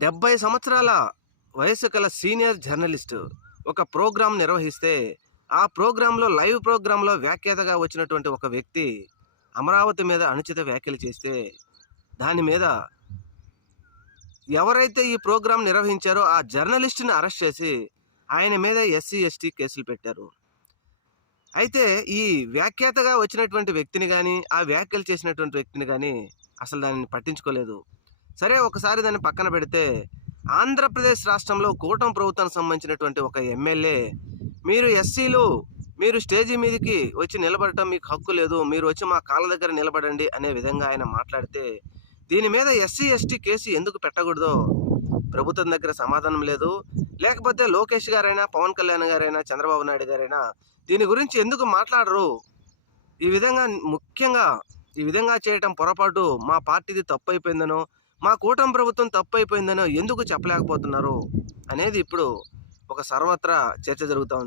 70 సంవత్సరాల వయసు గల సీనియర్ జర్నలిస్ట్ ఒక ప్రోగ్రాం నిర్వహిస్తే, ఆ ప్రోగ్రాంలో లైవ్ ప్రోగ్రాంలో వ్యాఖ్యాతగా వచ్చినటువంటి ఒక వ్యక్తి అమరావతి మీద అనుచిత వ్యాఖ్యలు చేస్తే, దాని మీద ఎవరైతే ఈ ప్రోగ్రాం నిర్వహించారో ఆ జర్నలిస్ట్‌ని అరెస్ట్ చేసి ఆయన మీద ఎస్సీ, ఎస్టీ కేసులు పెట్టారు. అయితే ఈ వ్యాఖ్యాతగా వచ్చినటువంటి వ్యక్తిని గానీ, ఆ వ్యాఖ్యలు చేసినటువంటి వ్యక్తిని గానీ అసలు దానిని పట్టించుకోలేదు. సరే, ఒకసారి దాన్ని పక్కన పెడితే, ఆంధ్రప్రదేశ్ రాష్ట్రంలో కూటమి ప్రభుత్వానికి సంబంధించినటువంటి ఒక ఎమ్మెల్యే, మీరు ఎస్సీలు మీరు స్టేజీ మీదకి వచ్చి నిలబడటం మీకు హక్కు లేదు, మీరు వచ్చి మా కాళ్ళ దగ్గర నిలబడండి అనే విధంగా ఆయన మాట్లాడితే, దీని మీద ఎస్సీ, ఎస్టీ కేసు ఎందుకు పెట్టకూడదో ప్రభుత్వం దగ్గర సమాధానం లేదు. లేకపోతే లోకేష్ గారైనా, పవన్ కళ్యాణ్ గారైనా, చంద్రబాబు నాయుడు గారైనా దీని గురించి ఎందుకు మాట్లాడరు? ఈ విధంగా ముఖ్యంగా ఈ విధంగా చేయటం పొరపాటు, మా పార్టీది తప్పైపోయిందనో, మా కూటమి ప్రభుత్వం తప్పైపోయిందనో ఎందుకు చెప్పలేకపోతున్నారు అనేది ఇప్పుడు ఒక సర్వత్రా చర్చ జరుగుతూ ఉంది.